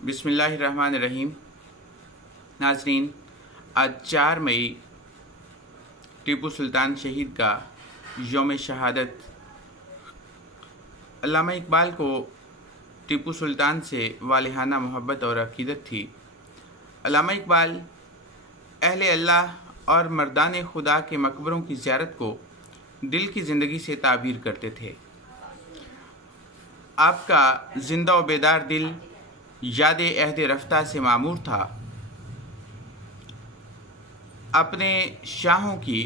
बिस्मिल्लाहिर्रहमानिर्रहीम। नाज़रीन, आज 4 मई टीपू सुल्तान शहीद का यौम शहादत। अल्लामा इकबाल को टीपू सुल्तान से वालिहाना मोहब्बत और अक़ीदत थी। अल्लामा इकबाल अहले अल्लाह और मर्दान खुदा के मकबरों की ज़ियारत को दिल की ज़िंदगी से ताबीर करते थे। आपका जिंदा व बेदार दिल याद अहद रफ्ता से मामूर था। अपने शाहों की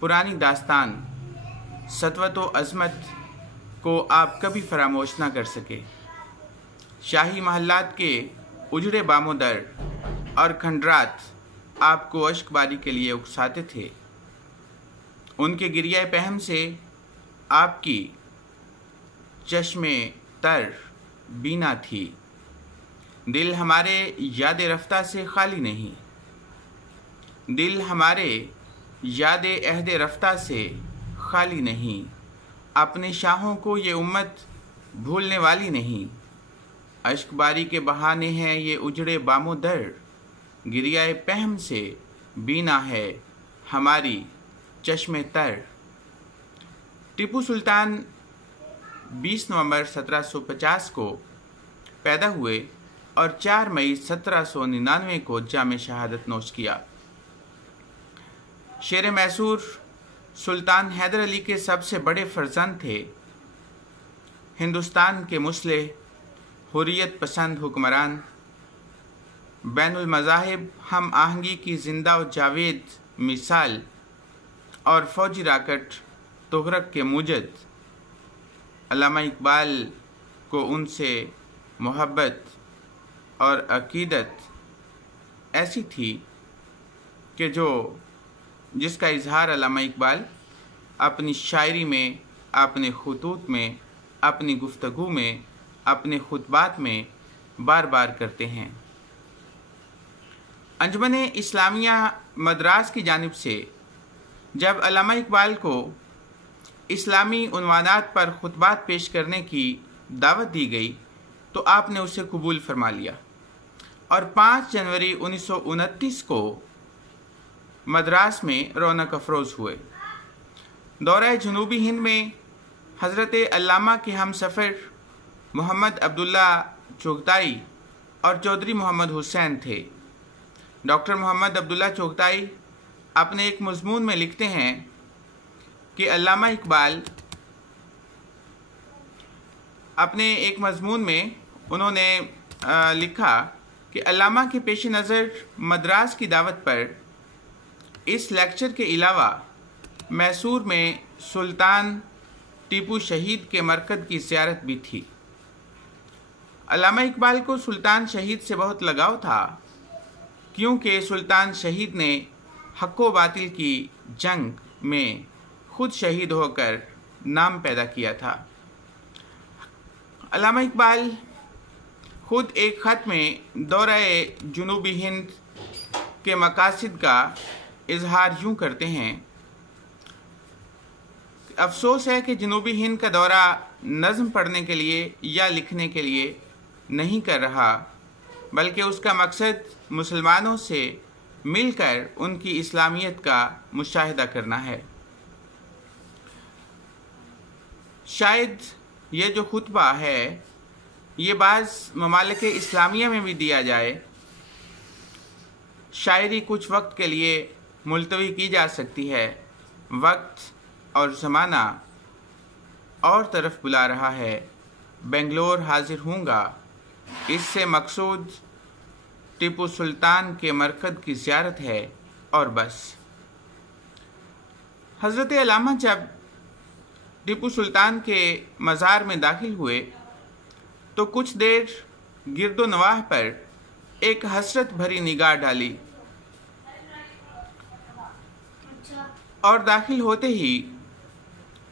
पुरानी दास्तान सतवत व अज़मत को आप कभी फरामोश ना कर सके। शाही महल्लात के उजड़े बामोदर और खंडरात आपको अश्कबारी के लिए उकसाते थे। उनके गिरिया पहम से आपकी चश्मे तर बीना थी। दिल हमारे याद रफ्ता से खाली नहीं, दिल हमारे याद अहद रफ्ता से खाली नहीं। अपने शाहों को ये उम्मत भूलने वाली नहीं। अश्कबारी के बहाने हैं ये उजड़े बामो दर, गिरिया पहम से बीना है हमारी चश्मे तर। टीपू सुल्तान 20 नवंबर 1750 को पैदा हुए और 4 मई 1799 को जाम शहादत नोश किया। शेर मैसूर सुल्तान हैदर अली के सबसे बड़े फर्जंद थे। हिंदुस्तान के मुस्लिह, हुर्रियत पसंद हुक्मरान, बैनुल मज़ाहिब हम आहंगी की जिंदा व जावेद मिसाल और फौजी राकट तुगरक के मुजद। अल्लामा इकबाल को उनसे मोहब्बत और अक़ीदत ऐसी थी कि जिसका इजहार अल्लामा इकबाल अपनी शायरी में, अपने खुतूत में, अपनी गुफ्तगू में, अपने खुतबात में बार बार करते हैं। अंजुमन इस्लामिया मद्रास की जानिब से जब अल्लामा इकबाल को इस्लामी उन्वानात पर खुतबात पेश करने की दावत दी गई तो आपने उसे कबूल फरमा लिया और 5 जनवरी 1929 को मद्रास में रौनक अफरोज़ हुए। दौरा जनूबी हिंद में हज़रत अल्लामा के हम सफ़र मोहम्मद अब्दुल्ला चोगताई और चौधरी मोहम्मद हुसैन थे। डॉक्टर मोहम्मद अब्दुल्ला चोगताई अपने एक मज़मून में लिखते हैं कि अल्लामा इकबाल अपने एक मज़मून में उन्होंने लिखा कि अल्लामा के पेश नज़र मद्रास की दावत पर इस लेक्चर के अलावा मैसूर में सुल्तान टीपू शहीद के मरकज़ की ज़ियारत भी थी। अल्लामा इकबाल को सुल्तान शहीद से बहुत लगाव था क्योंकि सुल्तान शहीद ने हक़ व बातिल की जंग में खुद शहीद होकर नाम पैदा किया था। अल्लामा इकबाल खुद एक ख़त में दौरा जनूबी हिंद के मकासिद का इजहार यूँ करते हैं, अफसोस है कि जनूबी हिंद का दौरा नज़्म पढ़ने के लिए या लिखने के लिए नहीं कर रहा, बल्कि उसका मकसद मुसलमानों से मिलकर उनकी इस्लामियत का मुशाहिदा करना है। शायद ये जो खुतबा है ये बाज़ ममालिक इस्लामिया में भी दिया जाए। शायरी कुछ वक्त के लिए मुलतवी की जा सकती है। वक्त और ज़माना और तरफ बुला रहा है। बेंगलोर हाजिर हूँगा, इससे मकसूद टीपू सुल्तान के मरकज़ की ज़ियारत है और बस। हज़रत अल्लामा जब टीपू सुल्तान के मज़ार में दाखिल हुए तो कुछ देर गिरदो नवाह पर एक हसरत भरी निगाह डाली और दाखिल होते ही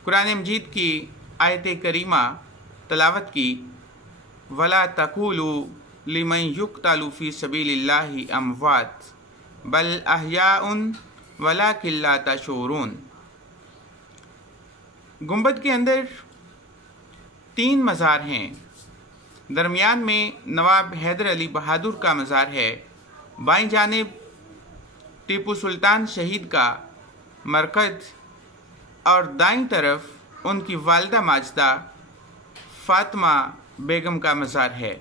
कुरान मजीद की आयत करीमा तलावत की, वला तक़ूलू लिमन युक़्तलू फ़ी सबीलिल्लाहि अमवात बल अहयाउन वलाकिन ला तशऊरून। गुंबद के अंदर 3 मज़ार हैं। दरमियान में नवाब हैदर अली बहादुर का मज़ार है। बाईं जानिब टीपू सुल्तान शहीद का मरकज़ और दाईं तरफ उनकी वालिदा माजिदा फातिमा बेगम का मज़ार है।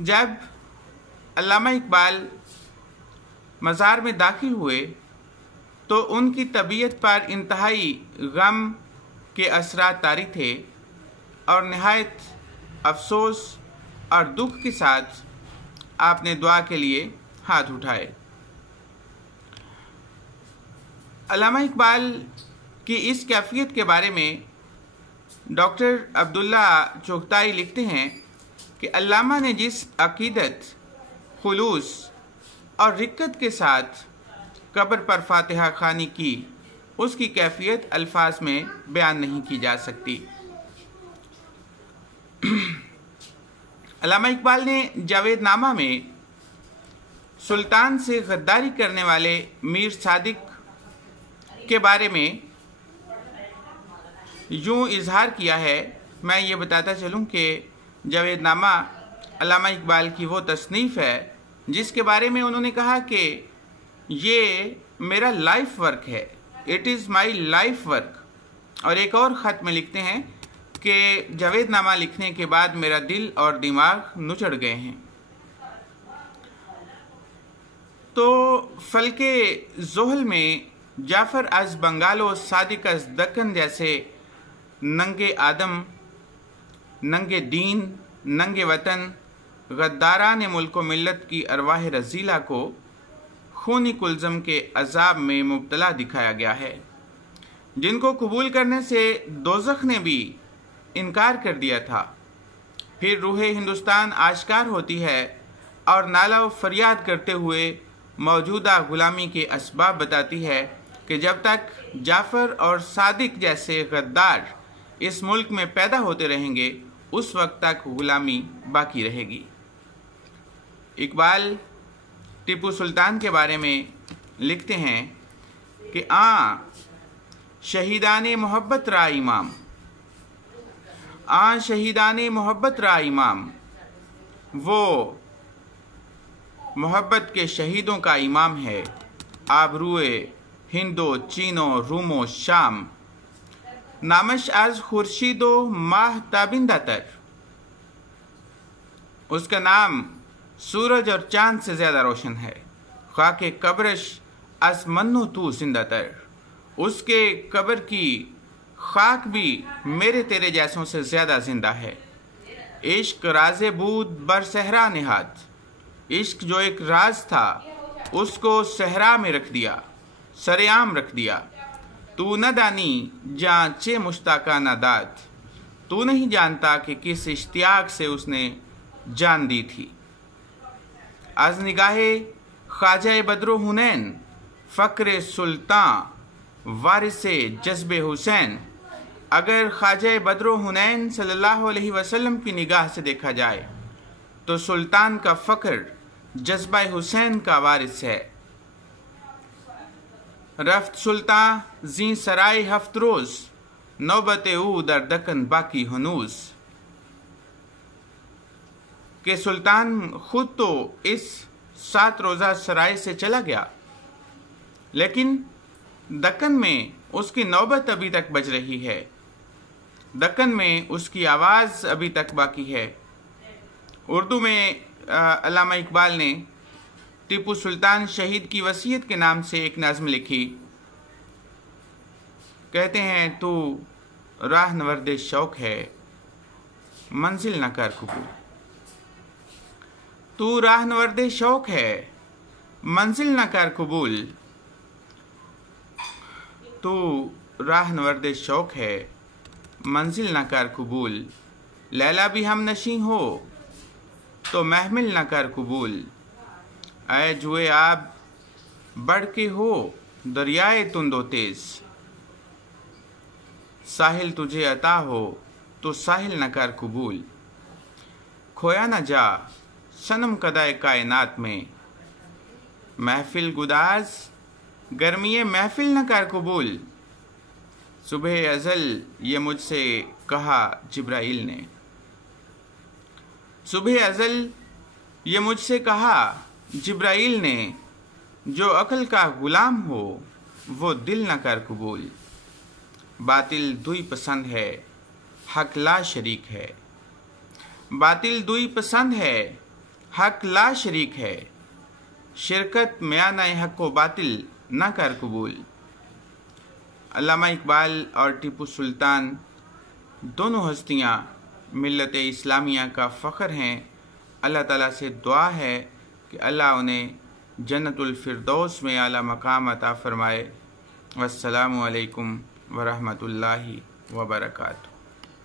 जब अल्लामा इकबाल मज़ार में दाखिल हुए तो उनकी तबीयत पर इंतहाई गम के असरात तारी थे और नहायत अफसोस और दुख के साथ आपने दुआ के लिए हाथ उठाए। अल्लामा इकबाल की इस कैफियत के बारे में डॉक्टर अब्दुल्ला चुगताई लिखते हैं कि अल्लामा ने जिस अकीदत, खुलूस और रिक्कत के साथ कब्र पर फातिहा खानी की, उसकी कैफियत अल्फाज में बयान नहीं की जा सकती। अल्लामा इकबाल ने जावेदनामा में सुल्तान से गद्दारी करने वाले मीर सादिक के बारे में यूँ इजहार किया है। मैं ये बताता चलूँ कि जावेदनामा अल्लामा इकबाल की वो तसनीफ़ है जिसके बारे में उन्होंने कहा कि ये मेरा लाइफ वर्क है, it is my life work. और एक और ख़त में लिखते हैं कि जावेदनामा लिखने के बाद मेरा दिल और दिमाग नुचड़ गए हैं। तो फलके ज़ोहल में जाफ़र अज़ बंगालो सादिक अज़ दक्कन जैसे नंगे आदम, नंगे दीन, नंगे वतन, गद्दारान मुल्क व मिल्लत की अरवाह रज़ीला को खूनी कुलज़म के अज़ाब में मुब्तला दिखाया गया है, जिनको कबूल करने से दोज़ख ने भी इनकार कर दिया था। फिर रूह हिंदुस्तान आश्कार होती है और नाला व फरियाद करते हुए मौजूदा ग़ुलामी के असबाब बताती है कि जब तक जाफ़र और सादिक जैसे गद्दार इस मुल्क में पैदा होते रहेंगे उस वक्त तक ग़ुलामी बाकी रहेगी। इकबाल टीपू सुल्तान के बारे में लिखते हैं कि शहीदाने मोहब्बत रा इमाम, शहीदाने मोहब्बत रा इमाम, वो मोहब्बत के शहीदों का इमाम है। आबरूए हिंदो चीनो रूमो शाम, नामश आज खुर्शीदो माह ताबिंदा तर, उसका नाम सूरज और चांद से ज़्यादा रोशन है। खाके कब्रश अस मन्नो तू जिंदा तर, उसके कब्र की खाक भी मेरे तेरे जैसों से ज़्यादा ज़िंदा है। इश्क राज़े बूद बर सहरा निहात, इश्क जो एक राज था उसको सहरा में रख दिया, सरेआम रख दिया। तू न दानी जांचे मुश्ताका नादात, तू नहीं जानता कि किस इश्तियाक से उसने जान दी थी। आज निगाहे ख्वाजा बद्रो हुनैन, फ़क्र सुल्तान वारिसे जज्बे हुसैन। अगर ख्वाजा बद्रो हुनैन सल्लल्लाहु अलैहि वसल्लम की निगाह से देखा जाए तो सुल्तान का फ़क्र जज्बा हुसैन का वारिस है। रफ्त सुल्तान जी सराय हफ्त रोज़, नौबत ऊ दर दक्कन बाकी हनूज। कि सुल्तान खुद तो इस 7 रोज़ा सराय से चला गया, लेकिन दक्कन में उसकी नौबत अभी तक बज रही है, दक्कन में उसकी आवाज़ अभी तक बाकी है। उर्दू में अल्लामा इकबाल ने टीपू सुल्तान शहीद की वसीयत के नाम से एक नज़्म लिखी। कहते हैं, तू राह नवर्द शौक है मंजिल न कर कबूल, तू राह नवर्द शौक है मंजिल न कर कबूल, तू राह नवर्द शौक है मंजिल न कर कबूल। लैला भी हम नशी हो तो महमिल न कर कबूल। ऐ जुए आब बढ़ के हो दरियाए तुंदो तेज, साहिल तुझे अता हो तो साहिल न कर कबूल। खोया न जा सनम कदाए कायनात में, महफिल गुदाज गर्मिये महफिल न कर कबूल। صبح ازل یہ مجھ سے کہا جبرائیل نے، صبح ازل یہ مجھ سے کہا جبرائیل نے، جو عقل کا غلام ہو وہ دل نہ کر قبول، باطل دوئی پسند ہے حق لا شریک ہے، باطل دوئی پسند ہے حق لا شریک ہے، شرکت میانہ حق و باطل نہ کر قبول۔ علامہ اقبال اور ٹیپو سلطان دونوں ہستیاں ملت اسلامیہ کا فخر ہیں۔ اللہ تعالیٰ سے دعا ہے کہ اللہ انہیں جنت الفردوس میں اعلیٰ مقام عطا فرمائے۔ والسلام علیکم ورحمۃ اللہ وبرکاتہ۔